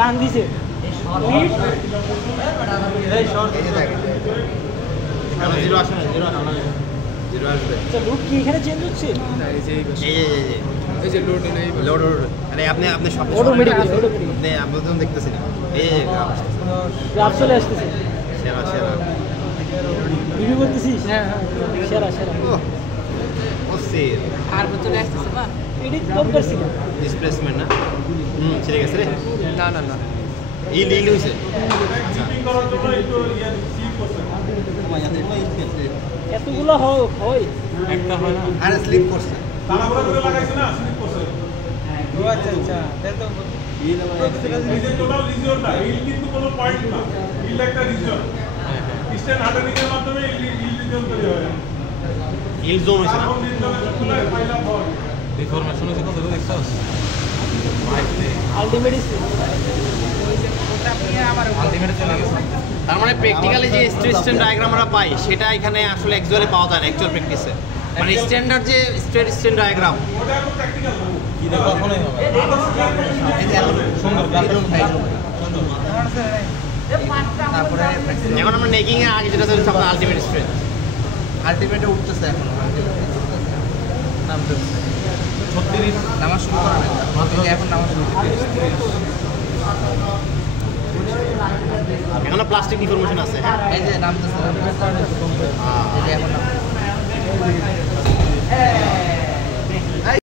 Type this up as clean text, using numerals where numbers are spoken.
Run দিছে zero আসে না, জিরো আসে না, জিরো আসবে। আচ্ছা লুট কি এখানে চেঞ্জ হচ্ছে? এই যে লোড নেই, লোড আরে আপনি সব অটোমেটিক আপনি তো দেখতেছেন এই যে গ্রাফ চলে আসতেছে। সেরা সেরা রিভিউ করতেছিস? হ্যাঁ সেরা সেরা। ও সের আর চলে আসতেছে না এডিট দরকার ছিল। ডিসপ্লেসমেন্ট না ছেড়ে গেছে রে। না না না ইল ইল হইছে এতগুলো হয় একটা হয় না, আরে স্লিপ করছে তাড়াহুড়া করে লাগাইছে না, স্লিপ করছে। ও আচ্ছা আচ্ছা তাহলে তো এই যে টোটাল রিজিয়নটা, হিল কিন্তু কোনো পয়েন্ট না, হিল একটা রিজিয়ন। ইস্টার্ন হার্ডেনিংয়ের মাধ্যমে হিল রিজিয়ন তৈরি হয়। ইল জোন হইছে না, এখন রিজিয়নের জন্য পাইলাম হয়। ইনফরমেশন হইছে কত দেখছস আলটিমেট আলটিমেট চলে গেছে। তার মানে প্র্যাকটিক্যালি যে স্ট্রেট স্ট্যান্ড ডায়াগ্রাম আমরা পাই সেটা এখানে আসলে অ্যাকচুয়ালি পাওয়া যায় না অ্যাকচুয়াল প্র্যাকটিসে। মানে স্ট্যান্ডার্ড যে স্ট্রেট স্ট্যান্ড ডায়াগ্রাম ওটা এখন প্র্যাকটিক্যাল না। কি দেখো কখনোই হবে এই যে সুন্দর ব্যাকগ্রাউন্ড থাকে তারপরে এখন আমরা নেকিং এর আগে যেটা হচ্ছে আপনার আলটিমেট স্ট্রেট আলটিমেটে উঠতেছে এখন নামতেছে 36 নামা শুরু করা না এখন নামা শুরু এখনো প্লাস্টিক ডিফরমেশন আছে। হ্যাঁ এই যে নামতেছে এই যে এখন নাম